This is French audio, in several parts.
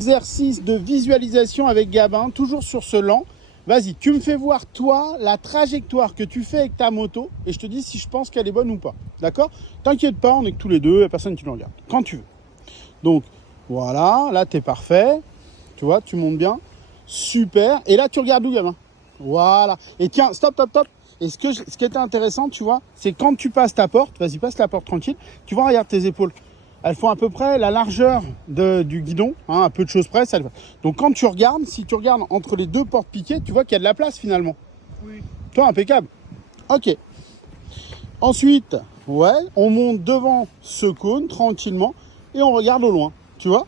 Exercice de visualisation avec Gabin, toujours sur ce lent. Vas-y, tu me fais voir, toi, la trajectoire que tu fais avec ta moto et je te dis si je pense qu'elle est bonne ou pas. D'accord? T'inquiète pas, on est que tous les deux, il n'y a personne qui nous regarde. Quand tu veux. Donc, voilà, là, t'es parfait. Tu vois, tu montes bien. Super. Et là, tu regardes où, Gabin? Voilà. Et tiens, stop, stop, stop. Et ce qui était intéressant, tu vois, c'est quand tu passes ta porte, vas-y, passe la porte tranquille, tu vois, regarde tes épaules. Elles font à peu près la largeur du guidon, hein, à peu de choses près. Donc quand tu regardes, si tu regardes entre les deux portes piquées, tu vois qu'il y a de la place finalement. Oui. Toi, impeccable. Ok. Ensuite, ouais, on monte devant ce cône tranquillement et on regarde au loin, tu vois.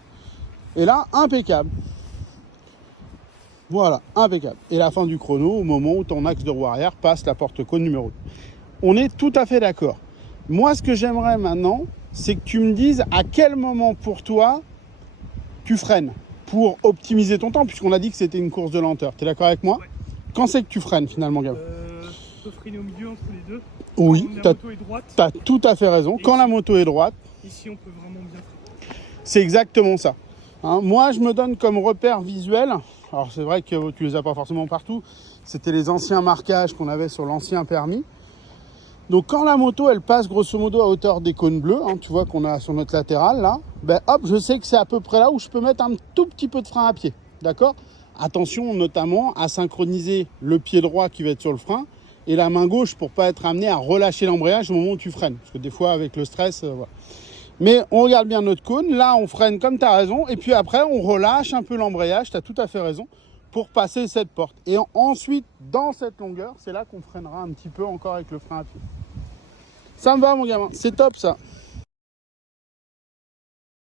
Et là, impeccable. Voilà, impeccable. Et la fin du chrono, au moment où ton axe de roue arrière passe la porte cône numéro 2. On est tout à fait d'accord. Moi, ce que j'aimerais maintenant, c'est que tu me dises à quel moment pour toi tu freines pour optimiser ton temps, puisqu'on a dit que c'était une course de lenteur. Tu es d'accord avec moi? Ouais. Quand c'est que tu freines finalement, Gab? Je peux freiner au milieu entre les deux. Oui, Quand la moto est droite. tu as tout à fait raison. Quand la moto est droite, Ici, on peut vraiment bien freiner. c'est exactement ça. Hein, moi, je me donne comme repère visuel. Alors, c'est vrai que tu les as pas forcément partout. C'était les anciens marquages qu'on avait sur l'ancien permis. Donc quand la moto elle passe grosso modo à hauteur des cônes bleus, hein, tu vois qu'on a sur notre latéral là, ben hop, je sais que c'est à peu près là où je peux mettre un tout petit peu de frein à pied, d'accord? Attention notamment à synchroniser le pied droit qui va être sur le frein et la main gauche pour pas être amené à relâcher l'embrayage au moment où tu freines, parce que des fois avec le stress, voilà. Mais on regarde bien notre cône, là on freine comme tu as raison, et puis après on relâche un peu l'embrayage, tu as tout à fait raison, pour passer cette porte. Et ensuite, dans cette longueur, c'est là qu'on freinera un petit peu encore avec le frein à pied. Ça me va mon gamin, c'est top ça.